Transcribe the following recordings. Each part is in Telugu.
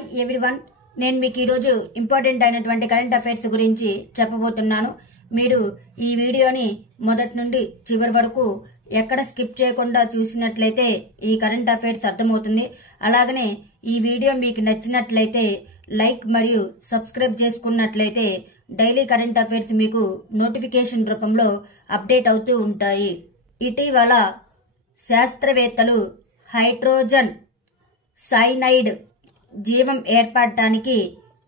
హాయ్ ఎవ్రీవన్, నేను మీకు ఈరోజు ఇంపార్టెంట్ అయినటువంటి కరెంట్ అఫైర్స్ గురించి చెప్పబోతున్నాను. మీరు ఈ వీడియోని మొదటి నుండి చివరి వరకు ఎక్కడ స్కిప్ చేయకుండా చూసినట్లయితే ఈ కరెంట్ అఫైర్స్ అర్థమవుతుంది. అలాగనే ఈ వీడియో మీకు నచ్చినట్లయితే లైక్ మరియు సబ్స్క్రైబ్ చేసుకున్నట్లయితే డైలీ కరెంట్ అఫైర్స్ మీకు నోటిఫికేషన్ రూపంలో అప్డేట్ అవుతూ ఉంటాయి. ఇటీవల శాస్త్రవేత్తలు హైడ్రోజన్ సైనైడ్ జీవం ఏర్పడటానికి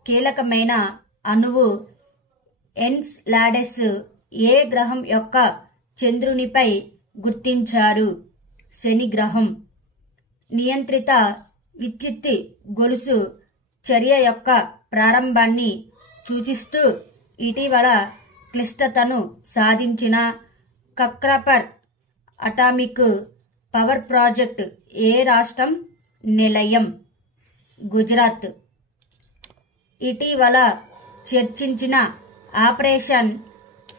కీలకమైన అణువు ఎన్సెలాడస్ ఏ గ్రహం యొక్క చంద్రునిపై గుర్తించారు. శని గ్రహం. నియంత్రిత విద్యుత్ గొలుసు చర్య యొక్క ప్రారంభాన్ని సూచిస్తూ ఇటీవల క్లిష్టతను సాధించిన కక్రాపర్ అటామిక్ పవర్ ప్రాజెక్ట్ ఏ రాష్ట్రం నిలయం? గుజరాత్. ఇటీవల చర్చించిన ఆపరేషన్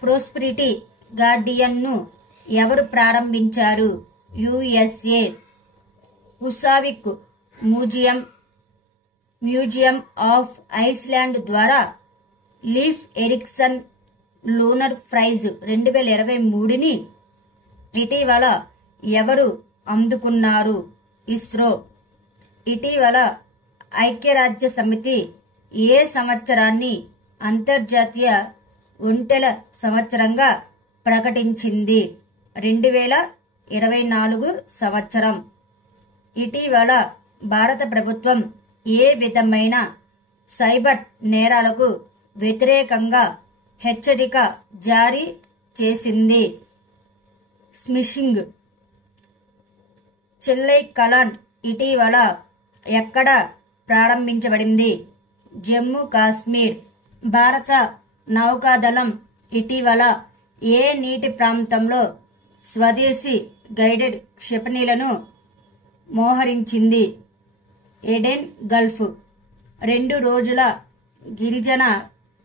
ప్రాస్పెరిటీ గార్డియన్ను ఎవరు ప్రారంభించారు? యుఎస్ఏ. ఉసావిక్ మ్యూజియం ఆఫ్ ఐస్లాండ్ ద్వారా లీఫ్ ఎరిక్సన్ లూనర్ ప్రైజ్ 2023ని ఇటీవల ఎవరు అందుకున్నారు? ఇస్రో. ఇటీవల ఐక్యరాజ్య సమితి ఏ సంవత్సరాన్ని అంతర్జాతీయ ఒంటెల సంవత్సరంగా ప్రకటించింది? 2024 సంవత్సరం. ఇటీవల భారత ప్రభుత్వం ఏ విధమైన సైబర్ నేరాలకు వ్యతిరేకంగా హెచ్చరిక జారీ చేసింది? స్మిషింగ్. చెల్లై కలాన్ ఇటీవల ఎక్కడ ప్రారంభించబడింది? జమ్మూ కాశ్మీర్. భారత నౌకాదళం ఇటీవల ఏ నీటి ప్రాంతంలో స్వదేశీ గైడెడ్ క్షిపణులను మోహరించింది? Aden Gulf. 2 రోజుల గిరిజన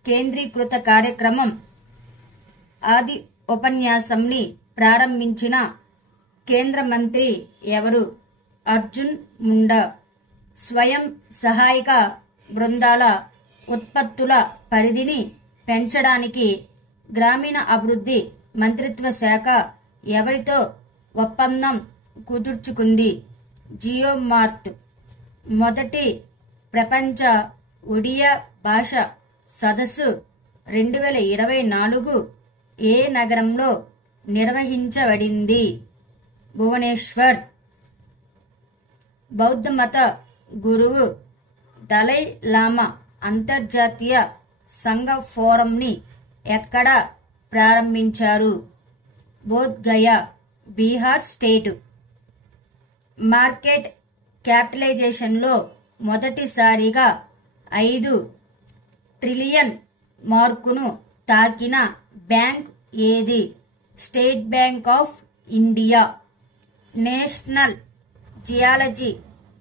కేంద్రీకృత కార్యక్రమం ఆది ఉపన్యాసంని ప్రారంభించిన కేంద్ర మంత్రి ఎవరు? అర్జున్ ముండా. స్వయం సహాయక బృందాల ఉత్పత్తుల పరిధిని పెంచడానికి గ్రామీణ అభివృద్ధి మంత్రిత్వ శాఖ ఎవరితో ఒప్పందం కుదుర్చుకుంది? జియో మార్ట్. మొదటి ప్రపంచ ఒడియా భాష సదస్సు 2024 ఏ నగరంలో నిర్వహించబడింది? భువనేశ్వర్. బౌద్ధ మత గురువు దలై లామా అంతర్జాతీయ సంఘ ఫోరంని ఎక్కడ ప్రారంభించారు? బోధ్ గయా, బీహార్ స్టేట్. మార్కెట్ క్యాపిటలైజేషన్లో మొదటిసారిగా 5 ట్రిలియన్ మార్కును తాకిన బ్యాంక్ ఏది? State bank of India. National geology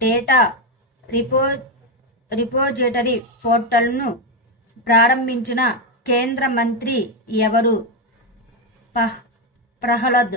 data repository పోర్టల్ను ప్రారంభించిన కేంద్ర మంత్రి ఎవరు? ప్రహ్లాద్